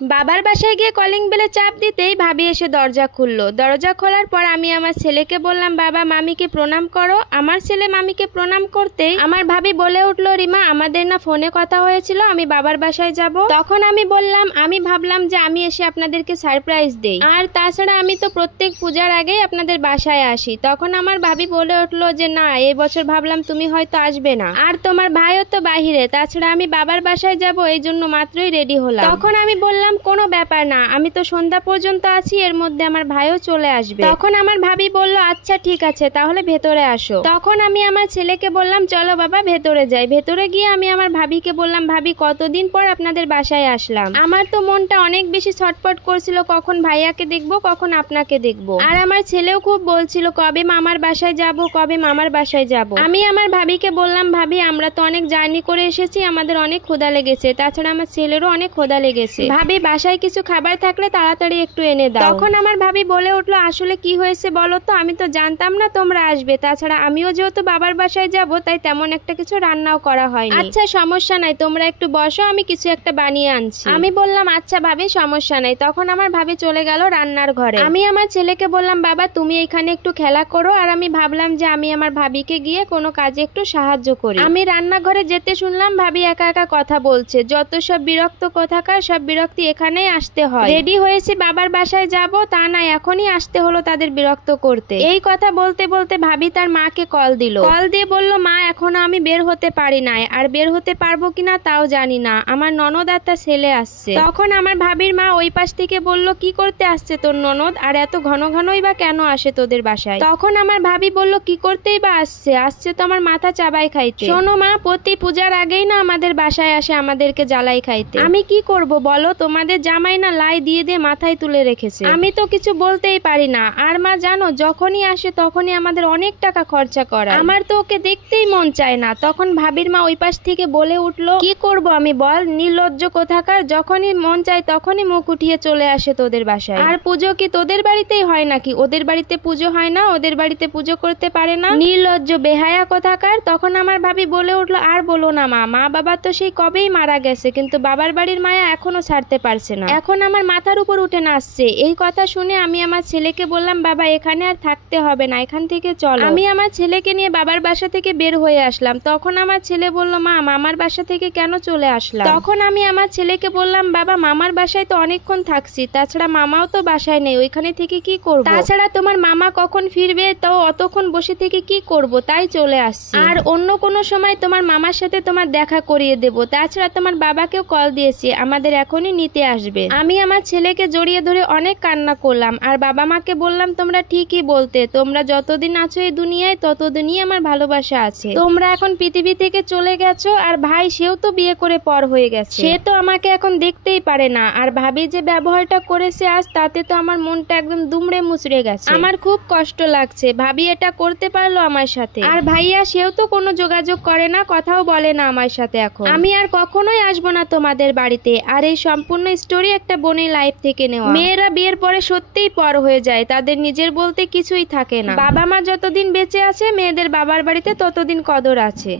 বাবার বাসায় গিয়ে কলিং বেলে চাপ দিতেই ভাবি এসে দরজা খুললো। দরজা খোলার পর আমি আমার ছেলেকে বললাম, বাবা মামিকে প্রণাম করো। আমার ছেলে মামিকে প্রণাম করতেই আমার ভাবি বলে উঠলো, রিমা আমাদের না ফোনে কথা হয়েছিল আমি বাবার বাসায় যাব। তখন আমি বললাম, আমি ভাবলাম যে আমি এসে আপনাদেরকে সারপ্রাইজ দেই, আর তাছাড়া আমি তো প্রত্যেক পূজার আগেই আপনাদের বাসায় আসি। তখন আমার ভাবি বলে উঠলো যে না, এই বছর ভাবলাম তুমি হয়তো আসবে না, আর তোমার ভাইও তো বাহিরে, তাছাড়া আমি বাবার বাসায় যাব, এই জন্য মাত্রই রেডি হলাম। তখন আমি বললাম, কোনো ব্যাপার না, আমি তো সন্ধ্যা পর্যন্ত আছি, এর মধ্যে আমার ভাইও চলে আসবে। তখন আমার ভাবি বলল, আচ্ছা ঠিক আছে, তাহলে ভেতরে আসো। তখন আমি আমার ছেলেকে বললাম, চলো বাবা ভেতরে যাই। ভেতরে গিয়ে আমি আমার ভাবিকে বললাম, ভাবি কতদিন পর আপনাদের বাসায় আসলাম, আমার তো মনটা অনেক বেশি ছটফট করছিল, কখন ভাইয়াকে দেখবো কখন আপনাকে দেখবো। আর আমার ছেলেও খুব বলছিল কবে মামার বাসায় যাব, কবে মামার বাসায় যাব। আমি আমার ভাবিকে বললাম, ভাবি আমরা তো অনেক জার্নি করে এসেছি, আমাদের অনেক ক্ষুধা লেগেছে, তাছাড়া আমার ছেলেরও অনেক ক্ষুধা লেগেছে, ভাবি বাসায় কিছু খাবার থাকলে তাড়াতাড়ি একটু এনে দাও। তখন আমার ভাবি বলে উঠলো, আসলে কি হয়েছে বলো তো, আমি তো জানতাম না তোমরা আসবে, তাছাড়া আমিও যেহেতু বাবার বাসায় যাব তাই তেমন একটা কিছু রান্নাও করা হয়নি। আচ্ছা সমস্যা নাই, তোমরা একটু বসো, আমি কিছু একটা বানিয়ে আনছি। আমি বললাম আচ্ছা ভাবি সমস্যা নাই। তখন আমার ভাবি চলে গেল রান্নার ঘরে। আমি আমার ছেলেকে বললাম, বাবা তুমি এখানে একটু খেলা করো, আর আমি ভাবলাম যে আমি আমার ভাবিকে গিয়ে কোনো কাজে একটু সাহায্য করি। আমি রান্নাঘরে যেতে শুনলাম ভাবি একা একা কথা বলছে, যত সব বিরক্ত কোথাকার, সব বিরক্তি এখানেই আসতে হয়। রেডি হয়েছি বাবার বাসায় যাব, তা না এখনই আসতে হলো তাদের বিরক্ত করতে। এই কথা বলতে বলতে ভাবি তার মাকে কল দিল। কল দিয়ে বলল, মা এখনো আমি বের হতে পারি নাই, আর বের হতে পারবো কিনা তাও জানি না, আমার ননদ আর তার ছেলে আসছে। তখন আমার ভাবির মা ওই পাশ থেকে বলল, কি করতে আসছে তোর ননদ, আর এত ঘন ঘনই বা কেন আসে তোদের বাসায়? তখন আমার ভাবি বলল, কি করতেই বা আসছে, আসছে তো আমার মাথা চাবাই খাইতে। শোনো মা, প্রতি পূজার আগেই না আমাদের বাসায় আসে আমাদেরকে জ্বালাই খাইতে, আমি কি করব বলো, তোমাদের জামাই না লাই দিয়ে দিয়ে মাথায় তুলে রেখেছে, আমি তো কিছু বলতেই পারি না। আর মা জানো, যখনই আসে তখনই আমাদের অনেক টাকা খরচা করা, আমার তো ওকে দেখতেই মন চায় না। তখন ভাবির মা ওই পাশ থেকে বলে উঠলো, কি করব আমি বল, নির্লজ্জ কোথাকার, যখনই মন চায় তখনই মুখ উঠিয়ে চলে আসে তোদের বাসায়। আর পুজো কি তোদের বাড়িতেই হয় নাকি? ওদের বাড়িতে পুজো হয় না, ওদের বাড়িতে পুজো করতে পারে না, নির্লজ্জ বেহায়া কোথাকার। তখন আমার ভাবি বলে উঠলো, আর বলো না মা, মা বাবা তো সেই কবেই মারা গেছে, কিন্তু বাবার বাড়ির মায়া এখনো ছাড়তে পারছে না, এখন আমার মাথার উপর উঠে নাচছে। এই কথা শুনে আমি আমার ছেলেকে বললাম, বাবা এখানে আর থাকতে হবে না, এখান থেকে চলো। আমি আমার ছেলেকে নিয়ে বাবার বাসা থেকে বের হয়ে আসলাম। তখন আমার ছেলে বলল, মা মামার বাসা থেকে কেন চলে আসলাম? তখন আমি আমার ছেলেকে বললাম, বাবা মামার বাসায় তো অনেকক্ষণ থাকছি, তাছাড়া মামাও তো বাসায় নেই, ওইখানে থেকে কি করব, তাছাড়া তোমার মামা কখন ফিরবে, তো অতক্ষণ বসে থেকে কি করব, তাই চলে আসছি। আর অন্য কোনো সময় তোমার মামার সাথে তোমার দেখা করিয়ে দেব, তাছাড়া তোমার বাবাকেও কল দিয়েছি, আমাদের এখনই নিতে আসবে। আমি আমার ছেলেকে জড়িয়ে ধরে অনেক কান্না করলাম, আর বাবা মাকে বললাম, তোমরা ঠিকই বলতে, তোমরা যতদিন আছো এই দুনিয়ায় ততদিনই আমার ভালোবাসা আছে, তোমরা এখন পৃথিবী থেকে চলে গেছো, আর ভাই সেও তো বিয়ে করে পর হয়ে গেছে, সে তো আমাকে এখন দেখতেই পারে না। আর ভাবি যে ব্যবহারটা করেছে আজ, তাতে তো আমার মনটা একদম দুমড়ে মুচড়ে গেছে, আমার খুব কষ্ট লাগছে, ভাবি এটা করতে পারলো আমার সাথে। আর ভাইয়া সেও তো কোনো যোগাযোগ করে না, কথাও বলে না আমার সাথে, এখন আমি আর কখনোই আসবো না তোমাদের বাড়িতে। আর এই সম্পূর্ণ স্টোরি একটা বোনের লাইফ থেকে নেওয়া। মেয়েরা বিয়ের পরে সত্যিই পর হয়ে যায়, তাদের নিজের বলতে কিছুই থাকে না, বাবা মা যতদিন বেঁচে আছে মেয়েদের বাবার বাড়িতে ততদিন কদর আছে।